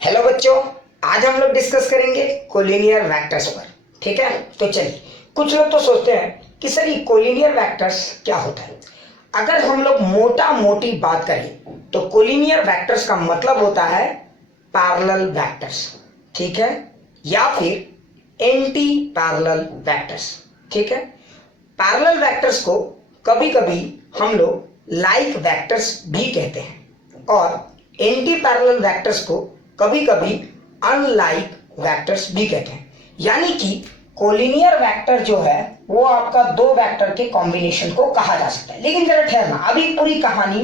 Hello बच्चों, आज हम लोग डिस्कस करेंगे कोलिनियर वेक्टर्स पर। ठीक है, तो चलिए। कुछ लोग तो सोचते हैं कि सर ये कोलिनियर वेक्टर्स क्या होता है। अगर हम लोग मोटा मोटी बात करें तो कोलिनियर वेक्टर्स का मतलब होता है पैरेलल वेक्टर्स, ठीक है, या फिर एंटी पैरेलल वेक्टर्स। ठीक है, पैरेलल वेक्टर्स को कभी कभी हम लोग लाइक वेक्टर्स भी कहते हैं और एंटी पैरेलल वेक्टर्स को कभी कभी अनलाइक वेक्टर्स भी कहते हैं। यानी कि कोलिनियर वेक्टर जो है वो आपका दो वेक्टर के कॉम्बिनेशन को कहा जा सकता है। लेकिन जरा ठहरना, अभी पूरी कहानी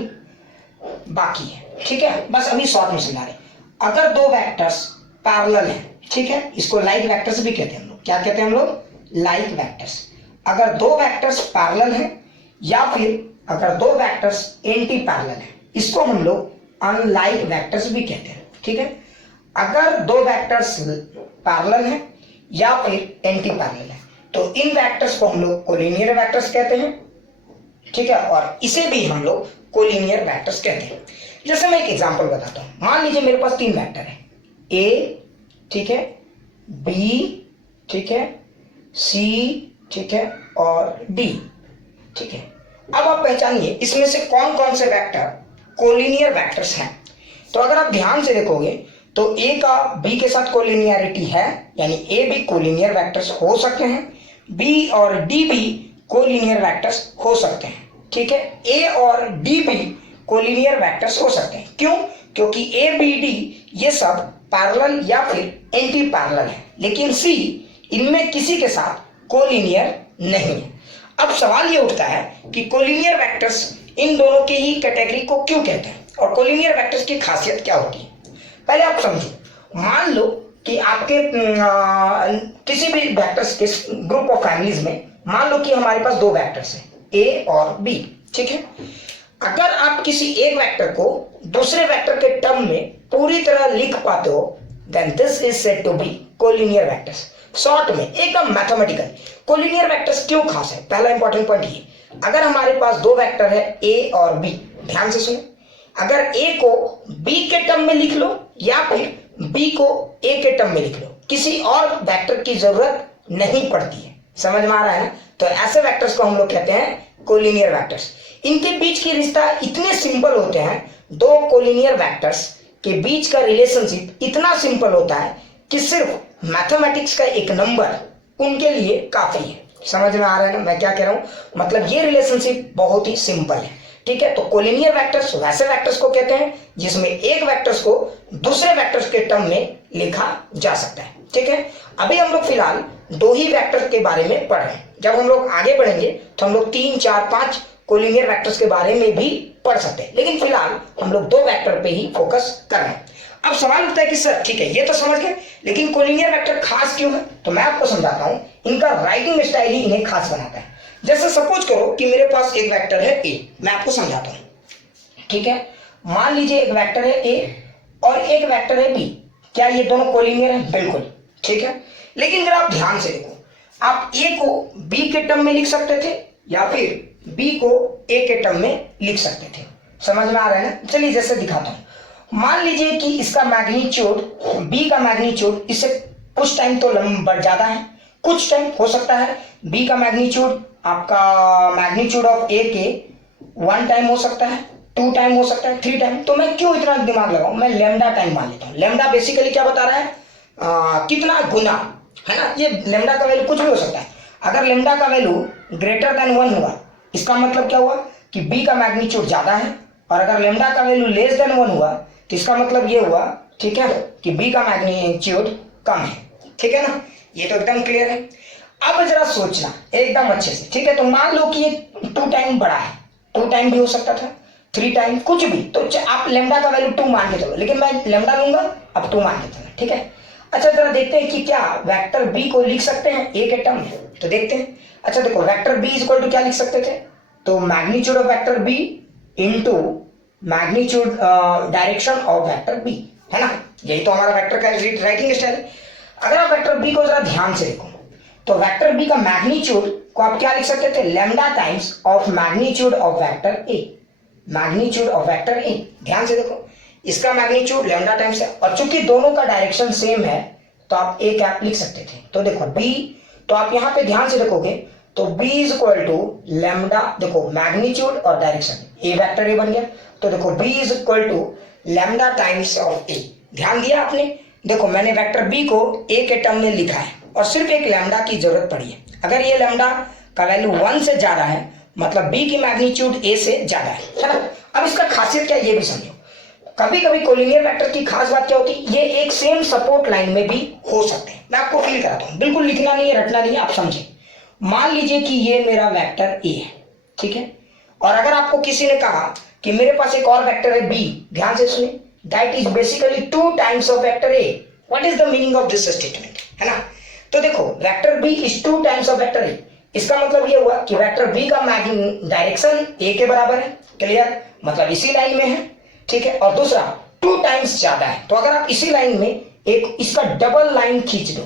बाकी है। ठीक है, बस अभी शॉर्ट में समझा रहे। अगर दो वेक्टर्स पैरेलल हैं, ठीक है, इसको लाइक वेक्टर्स भी कहते हैं हम लोग। क्या कहते हैं हम लोग? Like vectors. अगर दो वेक्टर्स पैरेलल हैं या फिर अगर दो वेक्टर्स एंटी पैरेलल हैं, इसको हम लोग अनलाइक वेक्टर्स भी कहते हैं। ठीक है, अगर दो वेक्टर्स पैरेलल हैं या फिर एंटी पैरेलल है तो इन वेक्टर्स को हम लोग कोलिनियर वेक्टर्स कहते हैं। ठीक है, और इसे भी हम लोग कोलिनियर वेक्टर्स कहते हैं। जैसे मैं एक एग्जांपल बताता हूं। मान लीजिए मेरे पास तीन वेक्टर है, ए, ठीक है, बी, ठीक है, सी, ठीक है, और डी। ठीक है, अब आप पहचानिए इसमें से कौन कौन से वेक्टर कोलिनियर वेक्टर्स हैं। तो अगर आप ध्यान से देखोगे तो ए का बी के साथ कोलिनियरिटी है, यानी ए भी कोलिनियर वेक्टर्स हो सकते हैं, बी और डी भी कोलिनियर वेक्टर्स हो सकते हैं। ठीक है, ए और डी भी कोलिनियर वेक्टर्स हो सकते हैं। क्यों? क्योंकि ए बी डी ये सब पैरेलल या फिर एंटी पैरेलल है, लेकिन सी इनमें किसी के साथ कोलिनियर नहीं है। अब सवाल ये उठता है कि कोलिनियर वेक्टर्स इन दोनों की ही कैटेगरी को क्यों कहते हैं और कोलिनियर वेक्टर्स की खासियत क्या होती है। पहले आप समझो। मान लो कि आपके किसी भी वेक्टर्स के ग्रुप ऑफ फैमिलीज में मान लो कि हमारे पास दो वेक्टर्स हैं, ए और बी। ठीक है, अगर आप किसी एक वेक्टर को दूसरे वेक्टर के टर्म में पूरी तरह लिख पाते हो then this is said to be collinear vectors. Short में एकदम मैथमेटिकल कोलिनियर वेक्टर्स क्यों खास है, पहला इंपॉर्टेंट पॉइंट ये। अगर हमारे पास दो वेक्टर है ए और बी, ध्यान से सुनो, अगर ए को बी के टर्म में लिख लो या फिर बी को ए के टर्म में लिख लो, किसी और वेक्टर की जरूरत नहीं पड़ती है। समझ में आ रहा है ना? तो ऐसे वेक्टर्स को हम लोग कहते हैं कोलिनियर वेक्टर्स। इनके बीच की रिश्ता इतने सिंपल होते हैं, दो कोलिनियर वेक्टर्स के बीच का रिलेशनशिप इतना सिंपल होता है कि सिर्फ मैथमेटिक्स का एक नंबर उनके लिए काफी है। समझ में आ रहा है ना मैं क्या कह रहा हूं? मतलब ये रिलेशनशिप बहुत ही सिंपल है। ठीक है, तो कोलिनियर वेक्टर्स वैसे वेक्टर्स को कहते हैं जिसमें एक वेक्टर्स को दूसरे वेक्टर्स के टर्म में लिखा जा सकता है। ठीक है, अभी हम लोग फिलहाल दो ही वेक्टर के बारे में पढ़ रहे हैं। जब हम लोग आगे बढ़ेंगे तो हम लोग 3, 4, 5 कोलिनियर वेक्टर्स के बारे में भी पढ़ सकते हैं, लेकिन फिलहाल हम लोग दो वेक्टर पे ही फोकस कर रहे हैं। अब सवाल उठता है कि सर ठीक है ये तो समझ गए, लेकिन कोलिनियर वेक्टर खास क्यों है? तो मैं आपको समझाता हूं। इनका राइटिंग स्टाइल ही इन्हें खास बनाता है। जैसे सपोज करो कि मेरे पास एक वेक्टर है ए, मैं आपको समझाता हूं। ठीक है, मान लीजिए एक वेक्टर है ए और एक वेक्टर है बी। क्या ये दोनों कोलिनियर है? बिल्कुल। ठीक है, लेकिन अगर आप ध्यान से देखो, आप ए को बी के टर्म में लिख सकते थे या फिर बी को ए के टर्म में लिख सकते थे। समझ में आ रहा है ना? चलिए जैसे दिखाता हूं। मान लीजिए कि इसका मैग्नीट्यूड, बी का मैग्नीट्यूड इससे कुछ टाइम तो बढ़ ज्यादा है, कुछ टाइम हो सकता है बी का मैग्नीट्यूड आपका मैग्नीट्यूड ऑफ ए के 1 टाइम हो सकता है, 2 टाइम हो सकता है, 3 टाइम। तो मैं क्यों इतना दिमाग लगाऊं? मैं लेमडा टाइम मान लेता हूं। लेमडा बेसिकली क्या बता रहा है? कितना गुना, है ना? ये लेमडा का वैल्यू कुछ भी हो सकता है। अगर लेमडा का वैल्यू ग्रेटर देन 1 हुआ, इसका मतलब क्या हुआ कि बी का मैग्नीट्यूड ज्यादा है, और अगर लेमडा का वैल्यू लेस देन 1 हुआ तो इसका मतलब ये हुआ, ठीक है, कि बी का मैग्नीट्यूड कम है। ठीक है ना? ये तो एकदम क्लियर है। अब जरा सोचना एकदम अच्छे से। ठीक है, तो मान लो कि ये 2 टाइम बड़ा है, 2 टाइम भी हो सकता था, 3 टाइम, कुछ भी। तो आप लेमडा का वैल्यू 2 मान के चलो, लेकिन मैं लेमडा लूंगा, अब 2 मान के चलो। ठीक है, अच्छा जरा देखते हैं कि क्या वेक्टर बी को लिख सकते हैं ए के टर्म में। तो देखते हैं। अच्छा देखो, vector B is equal to क्या लिख सकते थे? तो magnitude of vector B into magnitude direction of vector B, है ना? यही तो हमारा वेक्टर का राइटिंग स्टाइल है। अगर आप वेक्टर बी को जरा ध्यान से देखो तो वेक्टर बी का मैग्नीट्यूड को आप क्या लिख सकते थे? Lambda times of magnitude of vector A. Magnitude of vector ए, ध्यान से देखो, इसका मैग्नीट्यूड लैम्डा टाइम्स है, और चूंकि दोनों का डायरेक्शन सेम है तो आप ए कैप लिख सकते थे। तो देखो बी, तो आप यहाँ पे ध्यान से देखोगे तो B is equal to lambda, देखो मैग्नीट्यूड और डायरेक्शन, ए वेक्टर ए बन गया। तो देखो B is equal to lambda times of A. ध्यान दिया आपने? देखो मैंने वेक्टर बी को ए के टर्म में लिखा है और सिर्फ एक लैम्डा की जरूरत पड़ी है। अगर ये लैम्डा का वैल्यू 1 से ज्यादा है मतलब बी की मैग्नीट्यूड ए से ज्यादा है ना। अब इसका खासियत क्या है ये भी समझो। कभी कभी कोलिनियर वेक्टर की खास बात क्या होती है, ये एक सेम सपोर्ट लाइन में भी हो सकते हैं। मैं आपको फील कराता हूं, बिल्कुल लिखना नहीं है, रटना नहीं है, आप समझे। मान लीजिए कि ये मेरा वेक्टर ए है, ठीक है, और अगर आपको किसी ने कहा कि मेरे पास एक और वेक्टर है बी, ध्यान से सुनिए, that is basically 2 times of vector A. What is the meaning of this statement, है ना। तो देखो vector B is 2 times of vector A, इसका मतलब ये हुआ कि वेक्टर बी का डायरेक्शन ए के बराबर है, क्लियर, मतलब इसी लाइन में है, ठीक है, और दूसरा 2 टाइम्स ज्यादा है। तो अगर आप इसी लाइन में एक इसका डबल लाइन खींच दो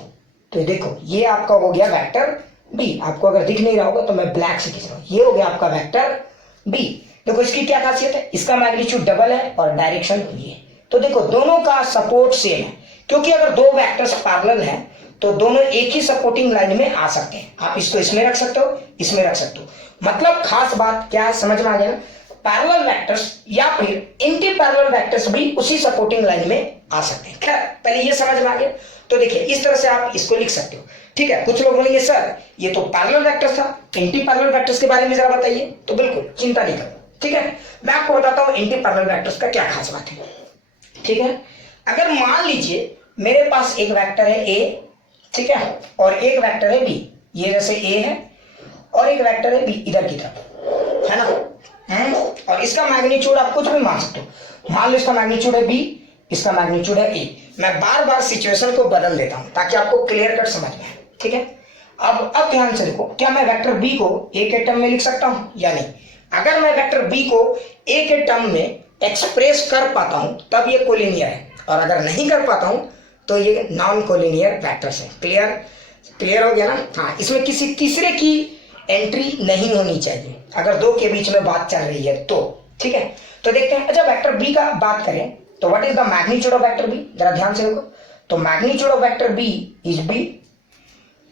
तो देखो ये आपका हो गया वेक्टर बी। आपको अगर दिख नहीं रहा होगा तो मैं ब्लैक से खींच रहा हूं, ये हो गया आपका वेक्टर बी। देखो इसकी क्या खासियत है, इसका मैग्नीट्यूड डबल है और डायरेक्शन ये। तो देखो दोनों का सपोर्ट सेम है, क्योंकि अगर दो वेक्टर्स पैरेलल हैं तो दोनों एक ही सपोर्टिंग लाइन में आ सकते हैं। आप इसको इसमें रख सकते हो, इसमें रख सकते हो। मतलब खास बात क्या है, समझ में आ गया ना। पैरेलल वेक्टर्स या फिर एंटी पैरेलल वेक्टर्स भी उसी सपोर्टिंग लाइन में आ सकते हैं। खैर पहले ये समझ में आ गया। तो देखिए इस तरह से आप इसको लिख सकते हो, ठीक है। कुछ लोग बोलेंगे सर ये तो पैरेलल वेक्टर्स था, एंटी पैरेलल वेक्टर्स के बारे में जरा बताइए। तो बिल्कुल चिंता नहीं करो, ठीक है, मैं आपको बताता हूं एंटी पैरेलल वेक्टर्स का क्या खास बात है, ठीक है। अगर मान लीजिए मेरे पास एक वेक्टर है ए, ठीक है, और एक वेक्टर है बी, ये जैसे ए है और एक वेक्टर है बी इधर की तरफ, है ना, और इसका मैग्नीट्यूड आप कुछ भी मान सकते हो। मान लो इसका मैग्नीट्यूड है बी, इसका मैग्नीट्यूड है ए। मैं बार बार सिचुएशन को बदल देता हूं ताकि आपको क्लियर कट समझ में आए, ठीक है। अब ध्यान से देखो, क्या मैं वेक्टर बी को ए के टर्म में लिख सकता हूं या नहीं। अगर मैं वेक्टर बी को ए के टर्म में एक्सप्रेस कर पाता हूं तब ये कोलिनियर है, और अगर नहीं कर पाता हूं तो ये नॉन कोलिनियर वेक्टर्स है। क्लियर हो गया ना। हाँ, इसमें किसी तीसरे की एंट्री नहीं होनी चाहिए अगर दो के बीच में बात चल रही है तो, ठीक है। तो देखते हैं, अच्छा वेक्टर बी का बात करें तो what is the magnitude of vector B, जरा ध्यान से देखो। तो magnitude of vector B is B,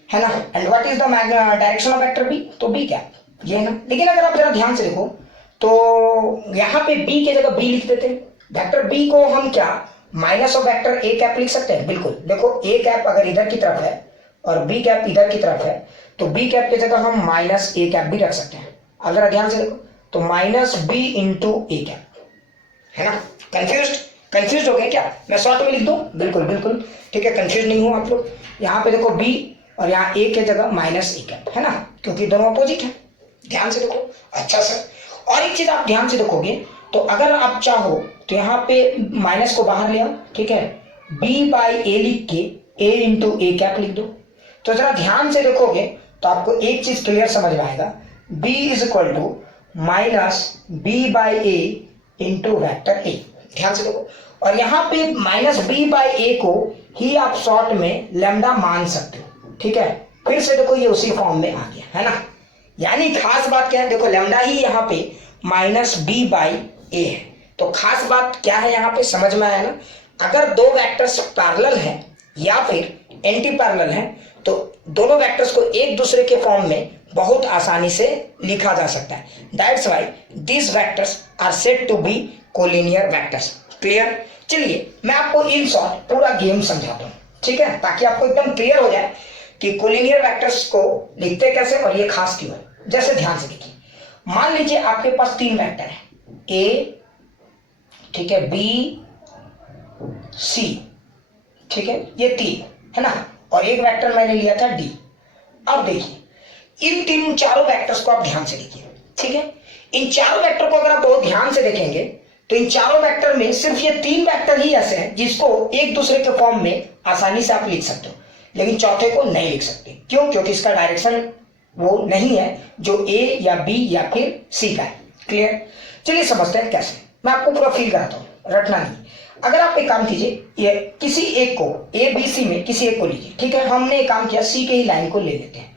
है ना, and what is the direction of vector B, तो बी क्या ये है ना। लेकिन अगर आप जरा ध्यान से देखो तो यहाँ पे बी के जगह बी लिख देते हैं। वेक्टर बी को हम क्या minus of vector A cap लिख सकते हैं। बिल्कुल, देखो ए कैप अगर इधर की तरफ है और बी कैप इधर की तरफ है तो बी कैप की जगह हम माइनस ए कैप भी रख सकते हैं। अगर ध्यान से देखो तो minus B into A cap, है ना। कंफ्यूज हो गए क्या, मैं शॉर्ट में लिख दूं। बिल्कुल, ठीक है, कंफ्यूज नहीं हो आप लोग। यहाँ पे देखो बी और यहाँ ए के जगह माइनस ए कैप, है ना, क्योंकि दोनों अपोजिट है। ध्यान से देखो। अच्छा सर, और एक चीज आप ध्यान से देखोगे तो अगर आप चाहो तो यहाँ पे माइनस को बाहर ले आओ, ठीक है, बी बाई ए लिख के ए इंटू ए कैप लिख दो। तो जरा ध्यान से देखोगे तो आपको एक चीज क्लियर समझ में आएगा, b is equal to minus B by A into vector A. ध्यान से देखो, और यहाँ पे माइनस बी बाई ए को ही आप शॉर्ट में लैम्डा मान सकते हो, ठीक है। फिर से देखो ये उसी फॉर्म में आ गया, है ना। यानी खास बात क्या है, देखो लैम्डा ही यहाँ पे माइनस बी बाई ए है। तो खास बात क्या है यहाँ पे, समझ में आया ना। अगर दो वेक्टर्स पैरेलल हैं या फिर एंटी पैरेलल हैं तो दोनों वेक्टर्स को एक दूसरे के फॉर्म में बहुत आसानी से लिखा जा सकता है। That's why this vectors are said to be collinear vectors. Clear. चलिए मैं आपको इन शॉर्ट पूरा गेम समझाता हूँ, ठीक है, ताकि आपको एकदम क्लियर हो जाए कि कोलिनियर वेक्टर्स को लिखते कैसे और ये खास क्यों है। जैसे ध्यान से देखिए, मान लीजिए आपके पास 3 वेक्टर है, ए, ठीक है, बी, सी, ठीक है, ये 3 है ना, और एक वेक्टर मैंने लिया था डी। अब देखिए इन चारों वेक्टर्स को आप ध्यान से देखिए, ठीक है। इन चारों वेक्टर को अगर आप बहुत ध्यान से देखेंगे तो इन चारों वेक्टर में सिर्फ ये 3 वेक्टर ही ऐसे हैं जिसको एक दूसरे के फॉर्म में आसानी से आप लिख सकते हो, लेकिन चौथे को नहीं लिख सकते। क्यों? क्योंकि इसका डायरेक्शन वो नहीं है जो ए या बी या फिर सी का है। क्लियर। चलिए समझते हैं कैसे, मैं आपको पूरा फील कराता हूँ, रटना नहीं। अगर आप एक काम कीजिए, ये किसी एक को ए बी सी में किसी एक को लीजिए, ठीक है। हमने एक काम किया, सी के ही लाइन को ले लेते हैं।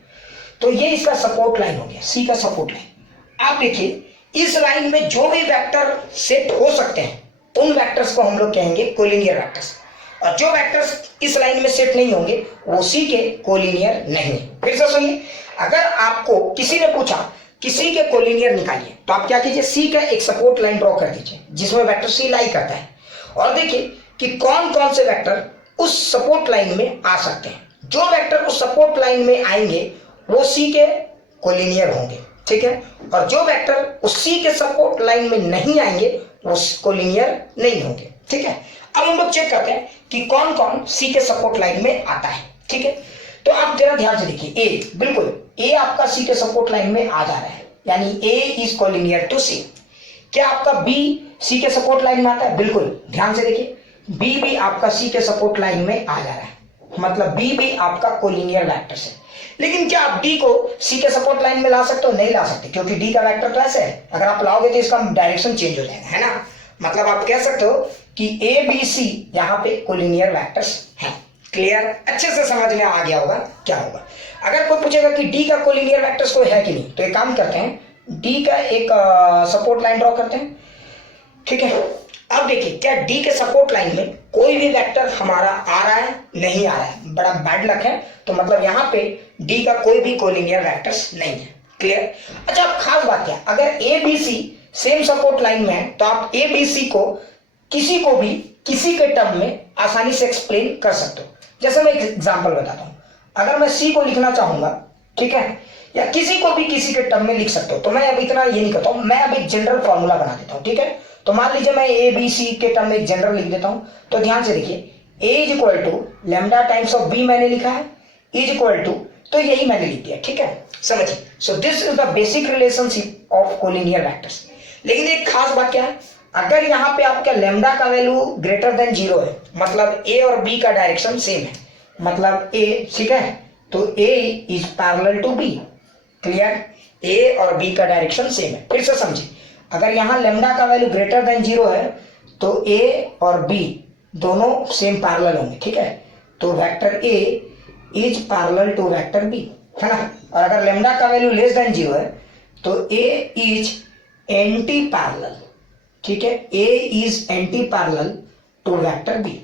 तो ये इसका सपोर्ट लाइन हो गया, सी का सपोर्ट लाइन। आप देखिए इस लाइन में जो भी वेक्टर सेट हो सकते हैं उन वेक्टर्स को हम लोग कहेंगे कोलिनियर वेक्टर्स। और जो वेक्टर्स इस लाइन में सेट नहीं होंगे वो सी के कोलिनियर नहीं है। फिर से सुनिए, अगर आपको किसी ने पूछा कि सी के कोलिनियर निकालिए तो आप क्या कीजिए, सी का एक सपोर्ट लाइन ड्रॉ कर दीजिए जिसमें वेक्टर सी लाई करता है, और देखिए कि कौन कौन से वेक्टर उस सपोर्ट लाइन में आ सकते हैं। जो वेक्टर उस सपोर्ट लाइन में आएंगे वो सी के कोलिनियर होंगे, ठीक है, और जो वेक्टर उस सी के सपोर्ट लाइन में नहीं आएंगे वो कोलिनियर नहीं होंगे, ठीक है। अब हम लोग चेक करते हैं कि कौन कौन सी के सपोर्ट लाइन में आता है, ठीक है। तो आप जरा ध्यान से देखिए, ए, बिल्कुल ए आपका सी के सपोर्ट लाइन में आ जा रहा है, यानी ए इज कोलिनियर टू सी। क्या आपका बी सी के सपोर्ट लाइन में आता है? बिल्कुल, ध्यान से देखिए, बी भी आपका सी के सपोर्ट लाइन में आ जा रहा है, मतलब बी भी आपका कोलिनियर वेक्टर है। लेकिन क्या आप डी को सी के सपोर्ट लाइन में ला सकते हो? नहीं ला सकते, क्योंकि डी का वेक्टर तो ऐसे है, अगर आप लाओगे तो इसका डायरेक्शन चेंज हो जाएगा, है ना। मतलब आप कह सकते हो कि ए बी सी यहाँ पे कोलिनियर वेक्टर्स हैं। क्लियर? अच्छे से समझ में आ गया होगा क्या होगा। अगर कोई पूछेगा कि डी का कोलिनियर वेक्टर्स कोई है कि नहीं, तो एक काम करते हैं, डी का एक सपोर्ट लाइन ड्रॉ करते हैं, ठीक है। अब देखिए, क्या डी के सपोर्ट लाइन में कोई भी वेक्टर हमारा आ रहा है? नहीं आ रहा है, बड़ा बैड लक है। तो मतलब यहाँ पे डी का कोई भी कोलिनियर वेक्टर्स नहीं है। क्लियर? अच्छा, अब खास बात क्या, अगर A B C same support line में है तो आप ए बी सी को किसी को भी किसी के टर्म में आसानी से एक्सप्लेन कर सकते हो। जैसे मैं एक एग्जांपल बताता हूं, अगर मैं सी को लिखना चाहूंगा, ठीक है, या किसी को भी किसी के टर्म में लिख सकते हो, तो मैं अब इतना ये नहीं करता हूं, मैं अब एक जनरल फॉर्मूला बना देता हूं, ठीक है। तो मान लीजिए मैं ए बी सी के टर्म में एक जनरल लिख देता हूं। तो ध्यान से देखिए, A is equal to lambda times of B मैंने लिखा है, इज इक्वल टू, तो यही मैंने लिख दिया, ठीक है, समझिए। So this is the basic relationship of collinear vectors. लेकिन एक खास बात क्या है, अगर यहाँ पे आपका लेमडा का वैल्यू ग्रेटर देन 0 है, मतलब ए और बी का डायरेक्शन सेम है, मतलब ए, ठीक है, तो A is parallel to B. Clear? A और बी का डायरेक्शन सेम है। फिर से समझिए, अगर यहाँ लेमडा का वैल्यू ग्रेटर देन 0 है तो ए और बी दोनों सेम पैरेलल होंगे, ठीक है। तो vector A is parallel to vector B, है ना। और अगर लेमडा का वैल्यू लेस देन 0 है तो ए इज एंटी पैरेलल, ठीक है, A is anti parallel to vector B.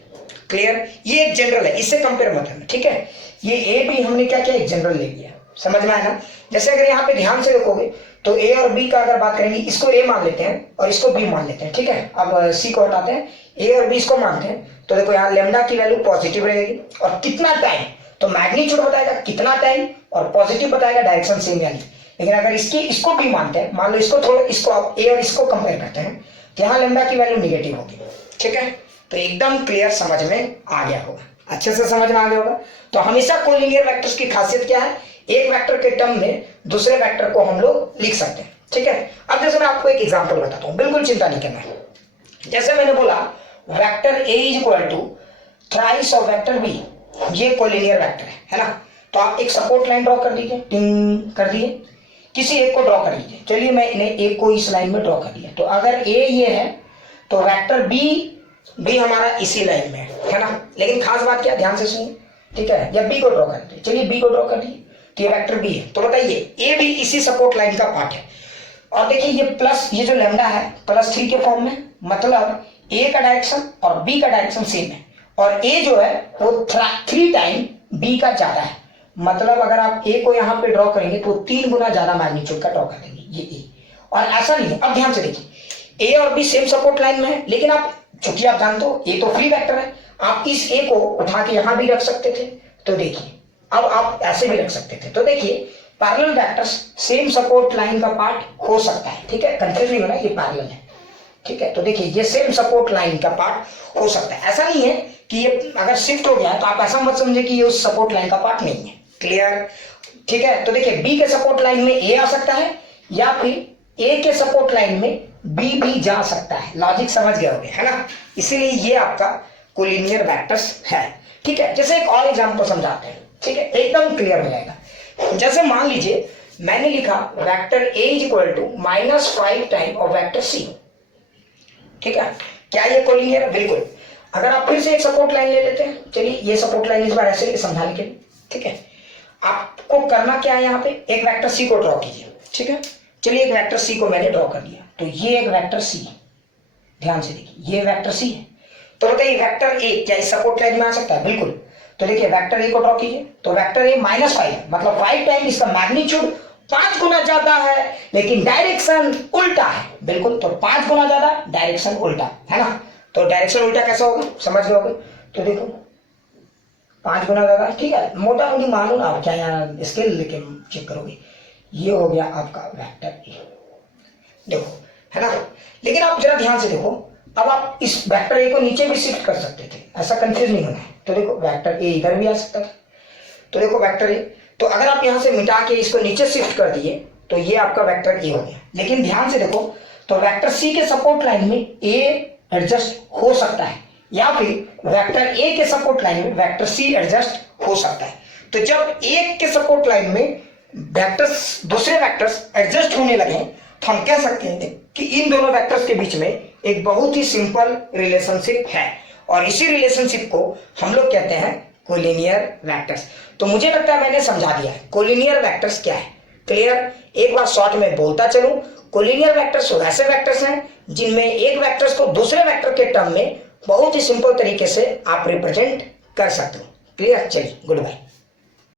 Clear? ये एक जनरल है, इससे कंपेयर मत करना, ठीक है। ये ए बी हमने क्या किया, एक जनरल ले लिया, समझ में आया ना। जैसे अगर यहाँ पे ध्यान से देखोगे तो ए और बी का अगर बात करेंगे, इसको ए मान लेते हैं और इसको बी मान लेते हैं, ठीक है। अब सी को हटाते हैं, ए और बी इसको मानते हैं, तो देखो यहाँ लेमडा की वैल्यू पॉजिटिव रहेगी, और कितना टाइम, तो मैग्नीट्यूड बताएगा कितना टाइम, और पॉजिटिव बताएगा डायरेक्शन सेम यानी। लेकिन अगर इसको भी मानते हैं, मान लो इसको थोड़ा, इसको आप ए और इसको कंपेयर करते हैं, तो यहाँ लेमडा की वैल्यू निगेटिव होगी, ठीक है। तो एकदम क्लियर समझ में आ गया होगा, अच्छे से समझ में आ गया होगा। तो हमेशा कोलिनियर वेक्टर्स की खासियत क्या है, एक वेक्टर के टर्म में दूसरे वेक्टर को हम लोग लिख सकते हैं, ठीक है। अब जैसे मैं आपको एक एग्जांपल बताता हूँ, बिल्कुल चिंता नहीं करना है। जैसे मैंने बोला vector A is equal to thrice of vector B, ये कोलिनियर वेक्टर है ना। तो आप एक सपोर्ट लाइन ड्रॉ कर दीजिए, टिंग कर दिए, किसी एक को ड्रॉ कर लीजिए। चलिए मैं इन्हें एक को इस लाइन में ड्रॉ कर दिया। तो अगर ए ये है तो वेक्टर बी भी हमारा इसी लाइन में है ना। लेकिन खास बात क्या, ध्यान से सुनिए, ठीक है। या बी को ड्रॉ कर दीजिए, चलिए बी को ड्रॉ कर दिए, तो ये वेक्टर बी है। तो बताइए ए भी इसी सपोर्ट लाइन का पार्ट है। और देखिए ये प्लस, ये जो लैम्डा है +3 के फॉर्म में, मतलब ए का डायरेक्शन और बी का डायरेक्शन सेम है, और ए जो है वो 3 टाइम बी का ज्यादा है। मतलब अगर आप ए को यहाँ पे ड्रॉ करेंगे तो 3 गुना ज्यादा मैग्नीट्यूड का ड्रॉ कर देंगे ये ए। और ऐसा नहीं है, अब ध्यान से देखिए, ए और बी सेम सपोर्ट लाइन में है, लेकिन आप चूंकि आप जानते हो ए तो फ्री वेक्टर है, आप इस ए को उठा के यहां भी रख सकते थे। तो देखिए अब आप ऐसे भी रख सकते थे। तो देखिए parallel vectors same support line का पार्ट हो सकता है, ठीक है, कंफ्यूज नहीं होना, ये पैरेलल है, ठीक है। तो देखिए ये सेम सपोर्ट लाइन का पार्ट हो सकता है। ऐसा नहीं है कि ये अगर शिफ्ट हो गया है तो आप ऐसा मत समझे कि ये उस सपोर्ट लाइन का पार्ट नहीं है। क्लियर? ठीक है। तो देखिए बी के सपोर्ट लाइन में ए आ सकता है, या फिर ए के सपोर्ट लाइन में बी भी जा सकता है। लॉजिक समझ गए होंगे, है ना। इसीलिए ये आपका कोलिनियर वेक्टर्स है, ठीक है। जैसे एक और एग्जांपल समझाते हैं, ठीक है, एकदम क्लियर हो जाएगा। जैसे मान लीजिए मैंने लिखा vector A is equal to -5 time of vector C, ठीक है। क्या ये कोलिनियर है? बिल्कुल। अगर आप फिर से एक सपोर्ट लाइन ले लेते हैं, चलिए ये सपोर्ट लाइन इस बार ऐसे समझाने के लिए, ठीक है। आपको करना क्या है, यहाँ पे एक वेक्टर सी को ड्रॉ कीजिए, ठीक है। चलिए एक वेक्टर सी को मैंने ड्रॉ कर दिया, तो ये एक वेक्टर सी, ध्यान से देखिए, ये वेक्टर सी है। तो बताइए वेक्टर ए क्या इस सपोर्ट लाइन में आ सकता है? बिल्कुल। तो देखिए वेक्टर ए को ड्रॉ कीजिए, तो वेक्टर ए -5 है, मतलब 5 टाइम इसका मैग्नीट्यूड 5 गुना ज्यादा है, लेकिन डायरेक्शन उल्टा है। बिल्कुल, तो 5 गुना ज्यादा, डायरेक्शन उल्टा, है ना। तो डायरेक्शन उल्टा कैसा होगा, समझ गए होगे। तो देखो 5 गुना ज्यादा, ठीक है, मोटा मोटी मालूम आप क्या यहाँ स्केल लेके चेक करोगे। ये हो गया आपका वेक्टर ए, देखो, है ना। लेकिन आप जरा ध्यान से देखो, अब आप इस वेक्टर ए को नीचे भी शिफ्ट कर सकते थे, ऐसा कंफ्यूज नहीं होना है। तो देखो वेक्टर ए इधर भी आ सकता है, तो देखो वेक्टर ए, तो अगर आप यहां से मिटा के इसको नीचे शिफ्ट कर दिए तो ये आपका वेक्टर ए हो गया। लेकिन ध्यान से देखो, तो वेक्टर सी के सपोर्ट लाइन में ए एडजस्ट हो सकता है, या फिर वेक्टर ए के सपोर्ट लाइन में वेक्टर सी एडजस्ट हो सकता है। तो जब एक के सपोर्ट लाइन में वेक्टर्स, दूसरे वेक्टर्स एडजस्ट होने लगे, तो हम कह सकते हैं कि इन दोनों वेक्टर्स के बीच में एक बहुत ही सिंपल रिलेशनशिप है, और इसी रिलेशनशिप को हम लोग कहते हैं कोलिनियर वेक्टर्स। तो मुझे लगता है मैंने समझा दिया है कोलिनियर वेक्टर्स क्या है। क्लियर? एक बार शॉर्ट में बोलता चलूं, कोलिनियर वेक्टर्स वैसे वेक्टर्स हैं जिनमें एक वेक्टर्स को दूसरे वेक्टर के टर्म में बहुत ही सिंपल तरीके से आप रिप्रेजेंट कर सकते हो। क्लियर? चलिए, गुड बाय।